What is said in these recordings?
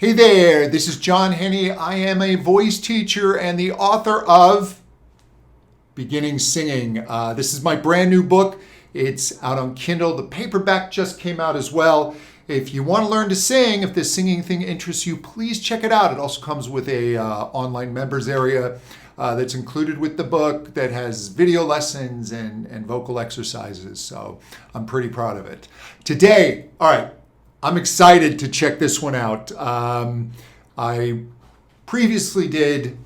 Hey there, this is John Henny. I am a voice teacher and the author of Beginning Singing. This is my brand new book. It's out on Kindle. The paperback just came out as well. If you want to learn to sing, if this singing thing interests you, please check it out. It also comes with a online members area that's included with the book that has video lessons and vocal exercises. So I'm pretty proud of it. Today, all right, I'm excited to check this one out. I previously did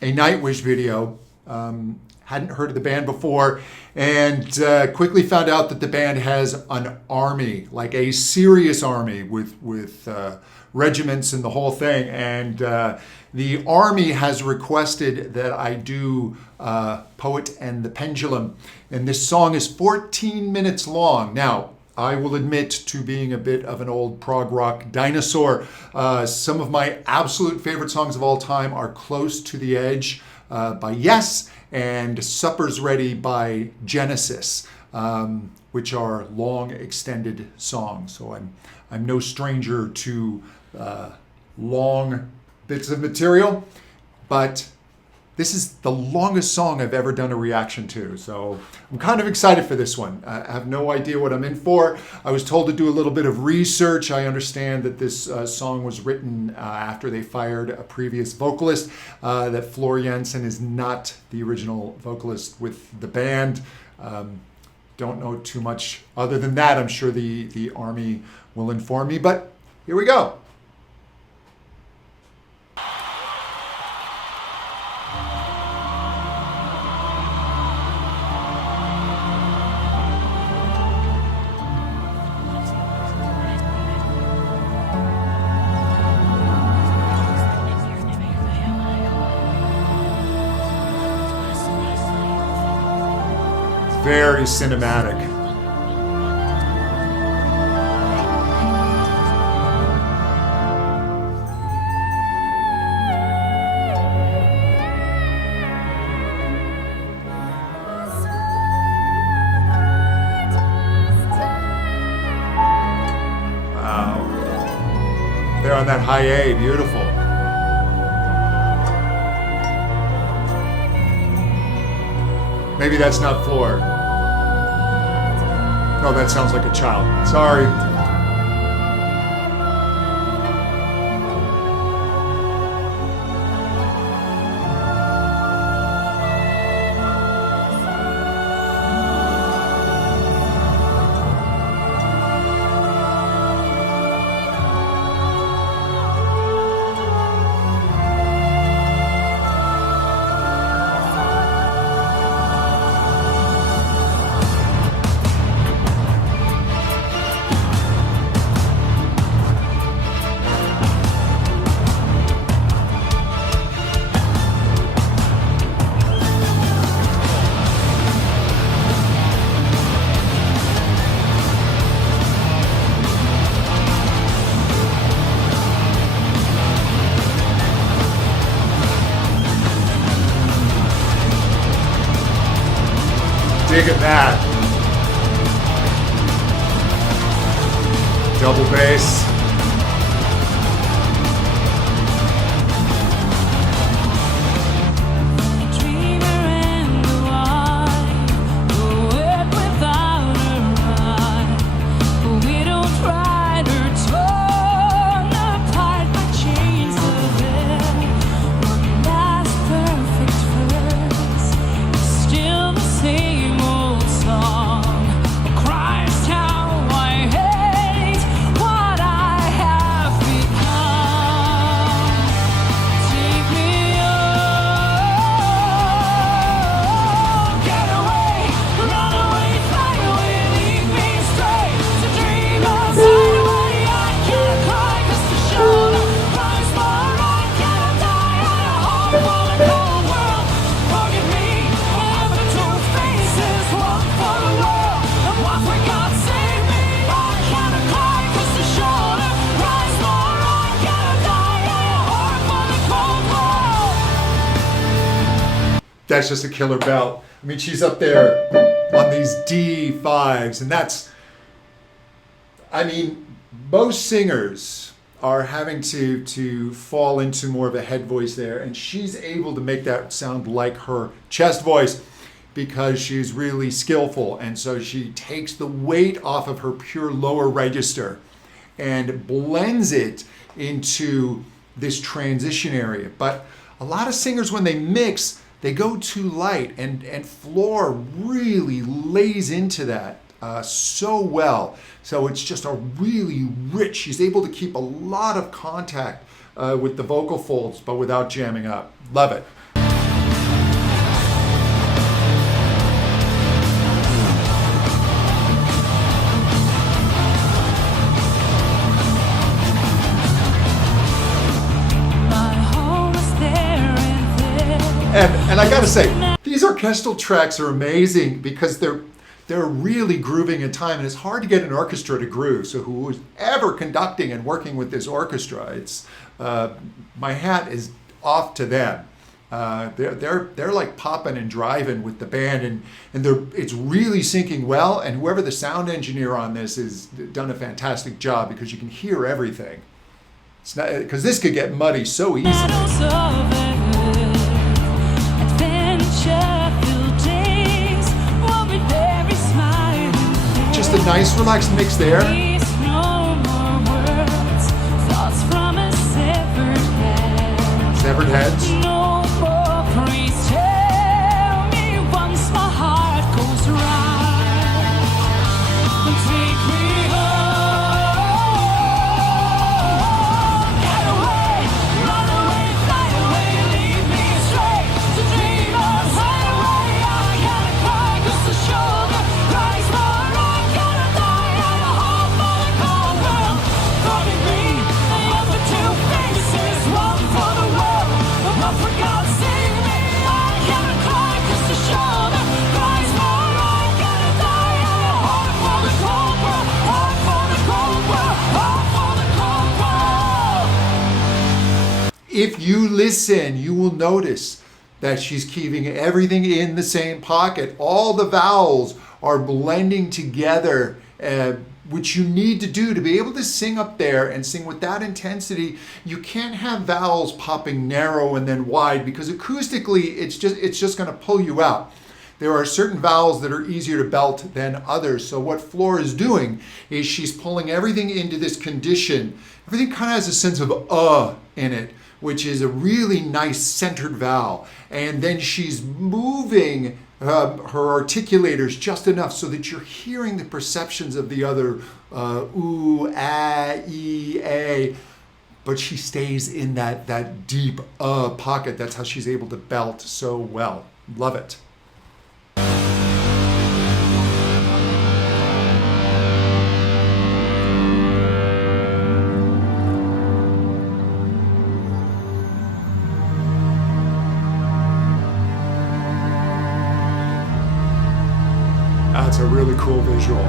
a Nightwish video. Hadn't heard of the band before, and quickly found out that the band has an army, like a serious army with regiments and the whole thing. And the army has requested that I do Poet and the Pendulum, and this song is 14 minutes long. Now, I will admit to being a bit of an old prog rock dinosaur. Some of my absolute favorite songs of all time are Close to the Edge by Yes and Supper's Ready by Genesis, which are long extended songs. So I'm no stranger to long bits of material, but this is the longest song I've ever done a reaction to, so I'm kind of excited for this one. I have no idea what I'm in for. I was told to do a little bit of research. I understand that this song was written after they fired a previous vocalist, that Floor Jensen is not the original vocalist with the band. Don't know too much other than that. I'm sure the Army will inform me, but here we go. Very cinematic. Wow. They're on that high A, beautiful. Maybe that's not Floor. No, that sounds like a child. Sorry. Dig at that. Double bass. That's just a killer belt. I mean, she's up there on these D5s, and that's, I mean, most singers are having to fall into more of a head voice there, and she's able to make that sound like her chest voice because she's really skillful, and so she takes the weight off of her pure lower register and blends it into this transition area. But a lot of singers, when they mix, they go too light, and Flor really lays into that so well. So it's just a really rich, she's able to keep a lot of contact with the vocal folds, but without jamming up. Love it. And I gotta say, these orchestral tracks are amazing because they're really grooving in time, and it's hard to get an orchestra to groove. So who is ever conducting and working with this orchestra, it's my hat is off to them. They're like popping and driving with the band, and it's really syncing well. And whoever the sound engineer on this has done a fantastic job because you can hear everything. It's not because this could get muddy so easily. Just a nice relaxed mix there. Severed heads. If you listen, you will notice that she's keeping everything in the same pocket. All the vowels are blending together, which you need to do to be able to sing up there and sing with that intensity. You can't have vowels popping narrow and then wide because acoustically it's just going to pull you out. There are certain vowels that are easier to belt than others. So what Flor is doing is she's pulling everything into this condition. Everything kind of has a sense of in it, which is a really nice centered vowel. And then she's moving her articulators just enough so that you're hearing the perceptions of the other ooh, ah, ee, a. But she stays in that deep pocket. That's how she's able to belt so well. Love it. That's a really cool visual.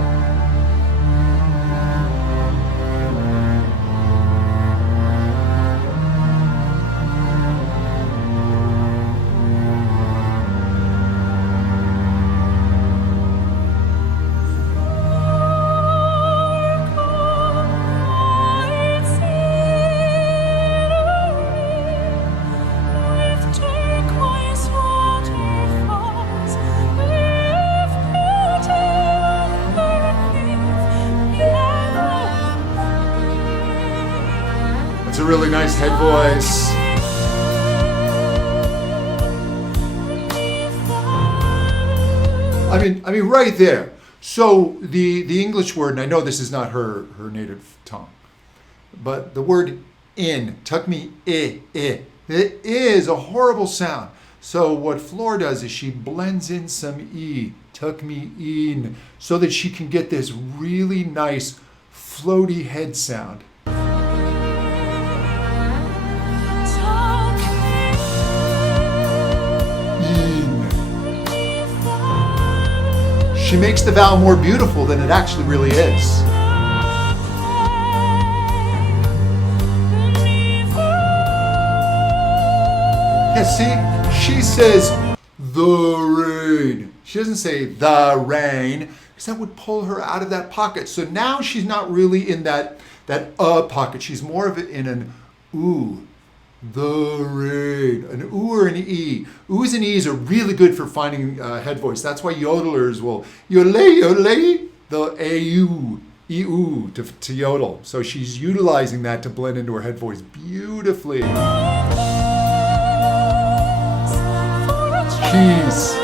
It's a really nice head voice. I mean, right there. So the English word, and I know this is not her native tongue, but the word in, tuck me, it is a horrible sound. So what Flor does is she blends in some e, tuck me in, so that she can get this really nice floaty head sound. She makes the vowel more beautiful than it actually really is. Yeah, see, she says the rain. She doesn't say the rain. because that would pull her out of that pocket. So now she's not really in that pocket. She's more of it in an ooh, the rain, an ooh or an e. Oohs and e's are really good for finding head voice. That's why yodelers will yodel, the a-u, e-oo to yodel. So she's utilizing that to blend into her head voice beautifully. Keys.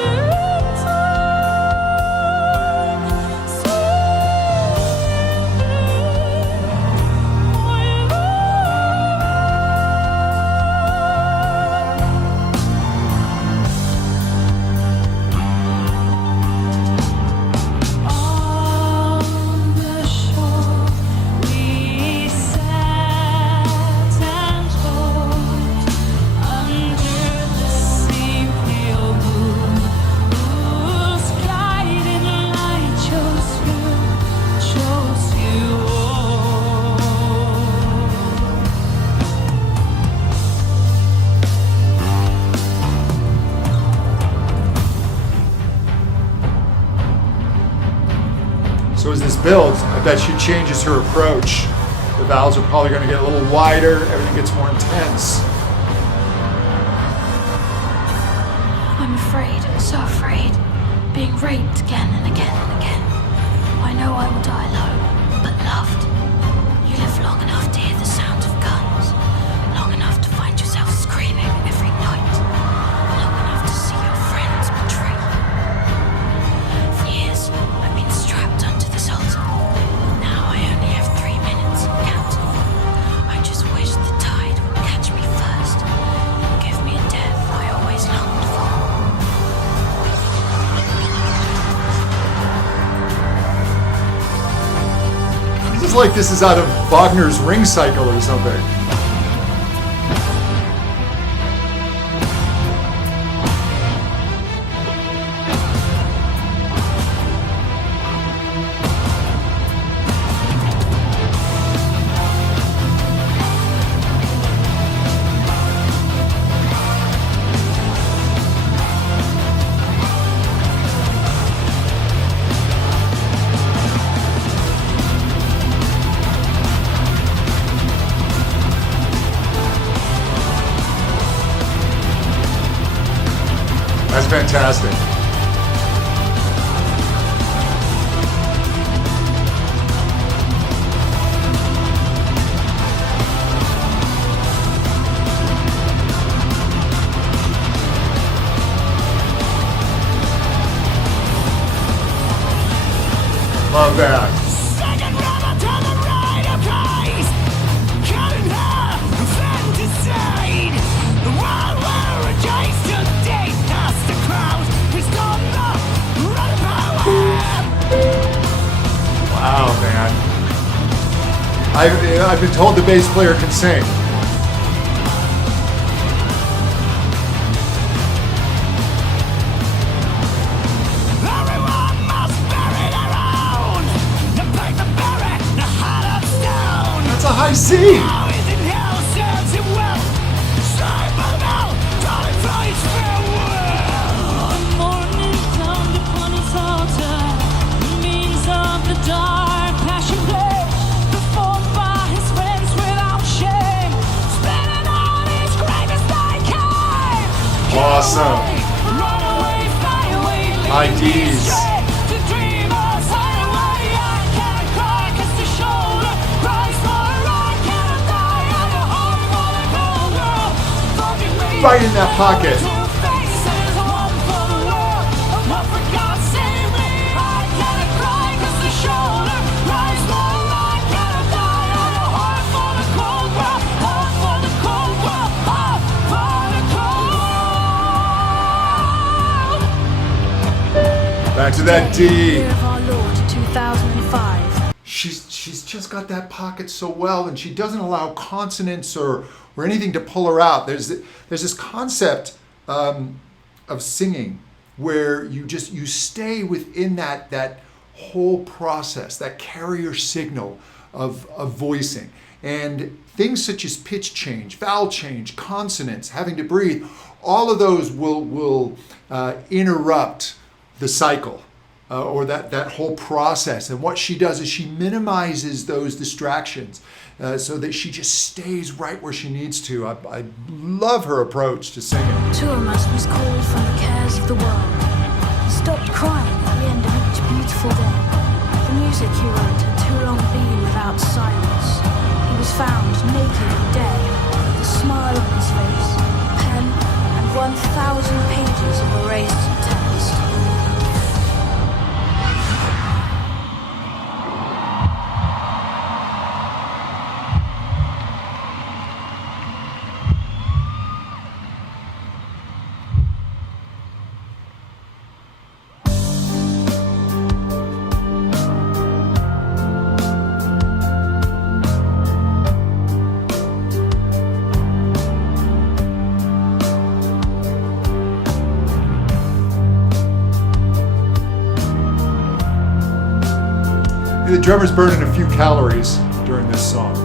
So as this builds, I bet she changes her approach. The vowels are probably going to get a little wider, everything gets more intense. I'm afraid, so afraid, being raped again and again and again. I know I will die alone, but loved. You live long enough to hear the sound of guns, long enough to find yourself screaming every night, long enough to see your friends betray you. For years, I've been strapped onto this altar. Now I only have 3 minutes, counting. I just wish the tide would catch me first and give me a death I always longed for. This is like this is out of Wagner's Ring Cycle or something. That's fantastic. Love that. Wow, man. I've been told the bass player can sing. That's a high C. Awesome. IDs. Right in that pocket. Back to that D. Year of our Lord, 2005. She's just got that pocket so well, and she doesn't allow consonants or anything to pull her out. There's this concept of singing where you stay within that whole process, that carrier signal of voicing. And things such as pitch change, vowel change, consonants, having to breathe, all of those will interrupt the cycle. or that whole process. And what she does is she minimizes those distractions so that she just stays right where she needs to. I love her approach to singing. Turamas was called from the cares of the world. He stopped crying at the end of each beautiful day. The music he wrote had too long been without silence. He was found naked and dead, with a smile on his face, a pen, and 1,000 pages of erased text. The drummer's burning a few calories during this song.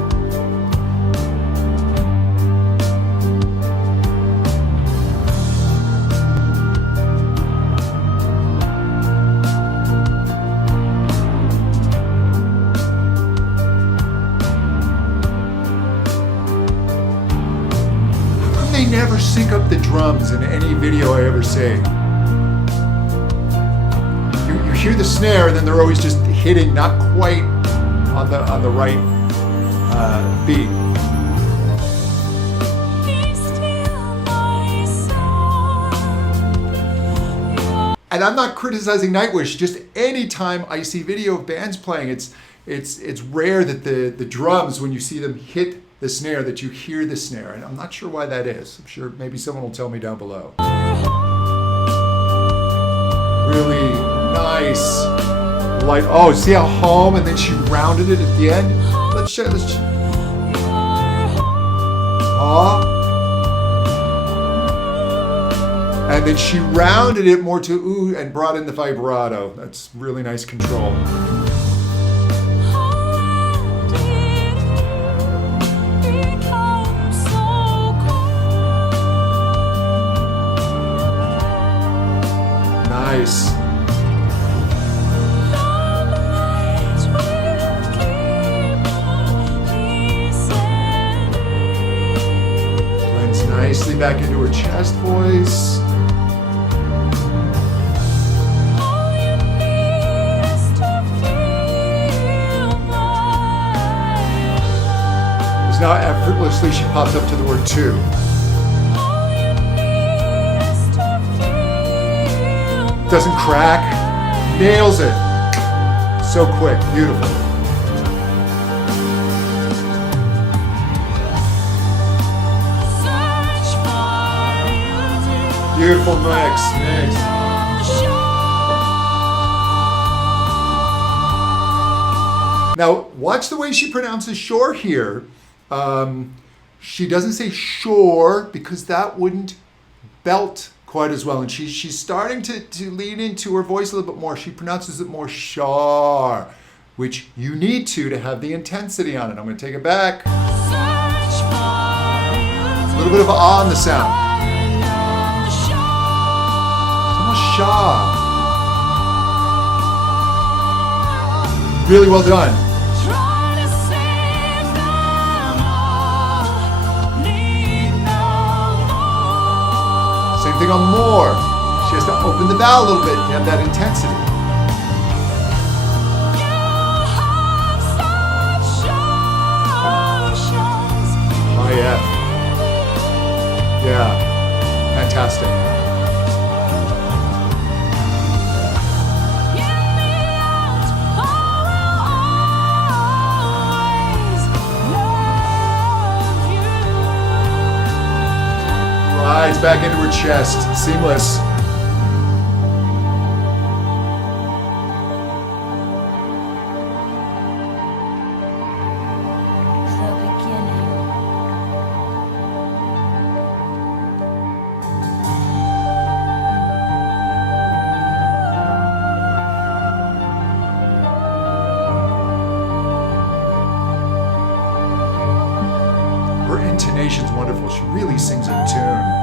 How come they never sync up the drums in any video I ever see? You hear the snare, and then they're always just hitting not quite on the right beat. And I'm not criticizing Nightwish. Just anytime I see video of bands playing, it's rare that the drums, when you see them hit the snare, that you hear the snare, and I'm not sure why that is. I'm sure maybe someone will tell me down below. Really nice. Light. Oh, see how home, and then she rounded it at the end. Let's show. And then she rounded it more to ooh and brought in the vibrato. That's really nice control. Nice. Nicely back into her chest voice. Now effortlessly she pops up to the word two. Doesn't crack, nails it. So quick, beautiful. Beautiful mix. Now, watch the way she pronounces shore here. She doesn't say shore because that wouldn't belt quite as well. And she's starting to lean into her voice a little bit more. She pronounces it more shore, which you need to have the intensity on it. I'm going to take it back. A little bit of ah in the sound. Shah. Really well done. Same thing on more. She has to open the vowel a little bit to have that intensity. Oh yeah. Yeah. Fantastic. Rides back into her chest, seamless. The beginning. Her intonation's wonderful. She really sings in tune.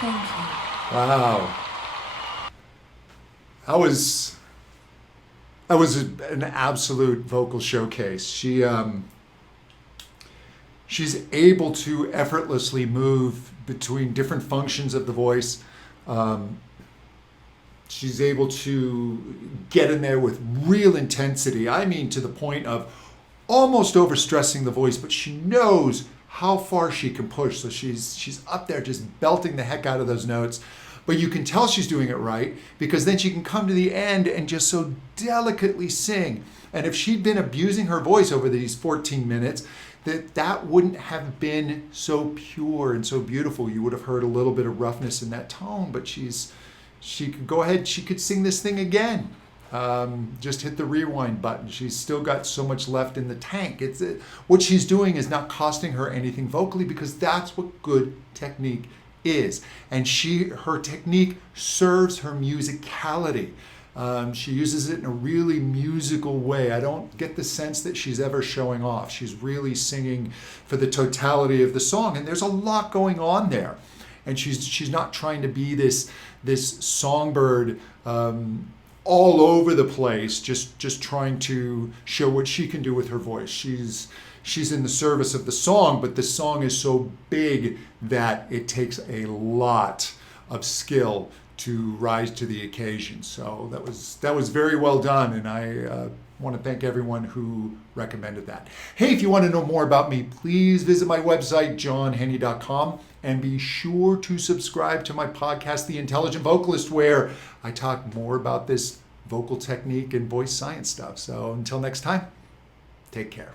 Thank you. Wow. That was an absolute vocal showcase. She's able to effortlessly move between different functions of the voice. She's able to get in there with real intensity. I mean, to the point of almost overstressing the voice, but she knows how far she can push. So she's up there just belting the heck out of those notes. But you can tell she's doing it right, because then she can come to the end and just so delicately sing. And if she'd been abusing her voice over these 14 minutes, that wouldn't have been so pure and so beautiful. You would have heard a little bit of roughness in that tone, but she could go ahead, she could sing this thing again. Just hit the rewind button. She's still got so much left in the tank. What she's doing is not costing her anything vocally, because that's what good technique is. And her technique serves her musicality. She uses it in a really musical way. I don't get the sense that she's ever showing off. She's really singing for the totality of the song, and there's a lot going on there. And she's not trying to be this songbird all over the place, just trying to show what she can do with her voice. She's in the service of the song, but the song is so big that it takes a lot of skill to rise to the occasion. So that was very well done, and I want to thank everyone who recommended that. Hey, if you want to know more about me, please visit my website, johnhenny.com, and be sure to subscribe to my podcast, The Intelligent Vocalist, where I talk more about this vocal technique and voice science stuff. So until next time, take care.